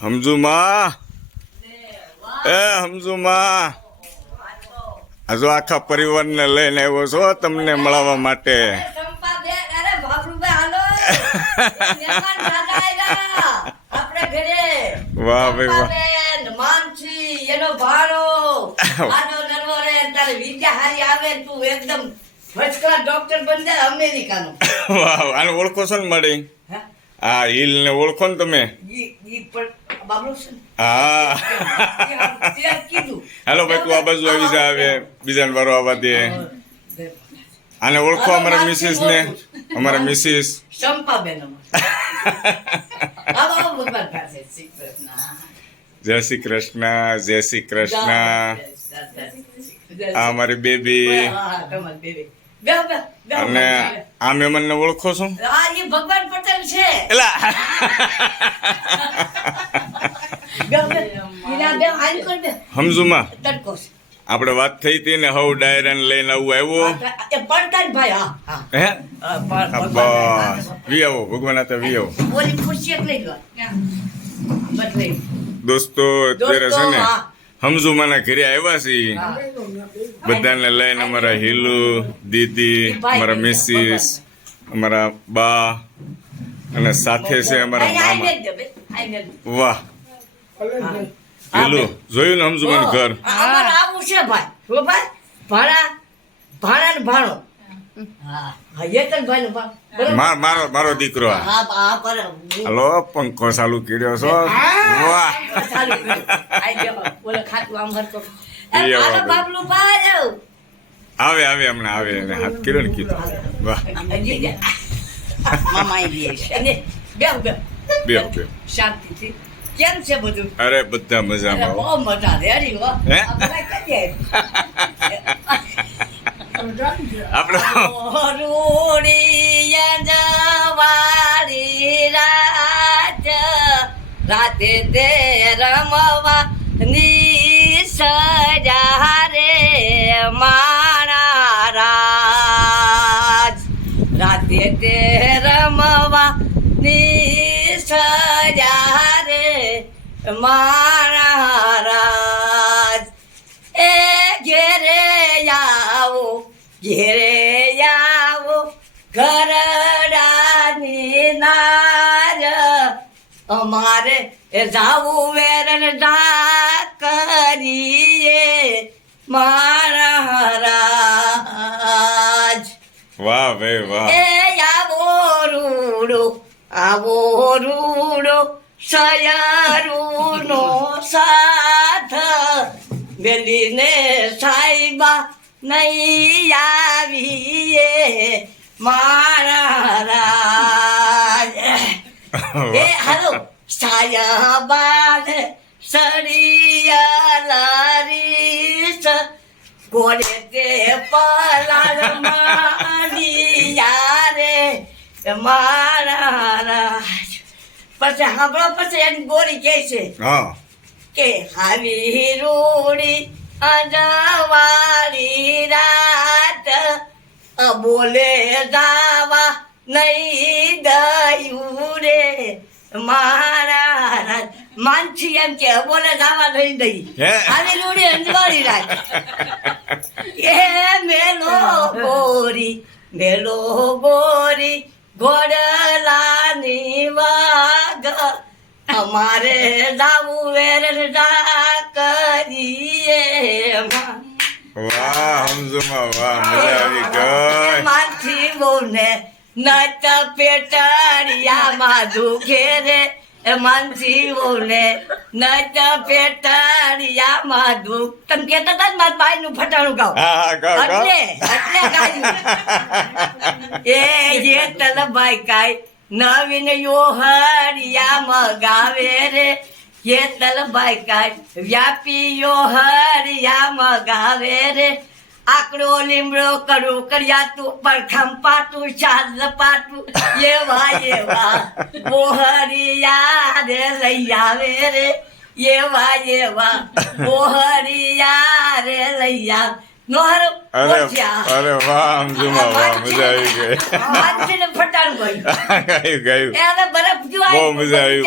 સમજુમાં સમજુમાં હજુ આખા પરિવારને લઈને આવ્યો છો તમને મળવા માટે. વાહ ભાઈ વાહ. વાહ આને ઓળખો છો ને મળી? હા હિલ ને ઓળખો ને તમે? હા હાલો ભાઈ તું આ બાજુ આવી જા. હવે બીજાને વારો આવવા દે. આને ઓળખો અમારા મિસિસ ને? અમારા મિસિસ જય શ્રી કૃષ્ણ, જય શ્રી કૃષ્ણ. આ અમારી બેબી. અને આ મહેમાન ને ઓળખો છો? ભગવાન પટેલ છે. સમજુમાં આપણે વાત થઈ હતી ને હવ ડાયરા લઈને આવું આવ્યો. હે બસ વી આવો ભગવાન હતા વી આવો. દોસ્તો અત્યારે છે ને સમજુમાના ઘરે આવ્યા છીએ બધાને લઈને. અમારા હિલુ દીદી, અમારા મિસિસ, અમારા બા અને સાથે છે અમારા મામા. વાહ હિલુ જોયું ને સમજુમાનું ઘર? આવું છે ભાઈ ભાડા ભાડા ને ભાડો. મારો દીકરો. હલો પંખો ચાલુ કર્યો છો? વાહ આવે આવે હમણાં આવે એને હાથ કર્યો ને કીધું. વાહ બે શાંતિથી કેમ છે બધું? અરે બધા મજામાં. બહુ મજા રેડી હો. રાતે તે રમવા નિસજા રે મારા રાજ. રાતે તે રમવા નિસજા રે મારા રાજ. એ ઘેરે આવો ઘેરે આવો ઘરડાની નાર. અમારે જાવું વેરણ કરીએ મારા રાજ. વાહ ભાઈ વાહ. એ આવો રૂડો સયરૂનો સાથ. વેલીને સાહેબા નહીં આવીએ મારા રાજ. એ હાલો સાયાબાન સરિયાલારીસ કોડે તે પલાળ માડિયા રે મારા રાજ. પછી સાંભળો પછી એની ગોરી કહે છે કે હાવી રૂડી અજવાળી રાત. બોલે જાવા નહીં દયું રે મારા. માનછી એમ કે બોલે જાવા નહીં દઈ. આવી રૂડી અજવાળી રાત. એ મેલો ગોરી ઘોડલાની વાગ. અમારે જાવું વેરણ કરીએ. વાહ સમજુમાં વાહ મજા આવી ગઈ. માથી બોને નટ પેટાડિયામાં દુખે રે. માનસી બોને નટ પેટાડિયામાં દુખ. તમે કહેતા હતા ને મારા ભાઈ નું ફટાણું ગાવ એટલે ગાયું. એ જેતલ ભાઈ કાય નવીન યોહરિયામાં ગાવે રે. જેતલ ભાઈ કાય વ્યાપી યોહરિયામાં ગાવે રે. આકડો લીમડો કરું કર્યા તું પરખમ પાતું ચાંદ પાતું એવા એવા મોહરિયા રે લઈ આવે રે. એવા મોહરિયા રે લઈ આવે. નો હારો અરે વાહ સમજુમાં વાહ મજા આવી ગઈ. ફટાણું ગાયું બહુ મજા આવી.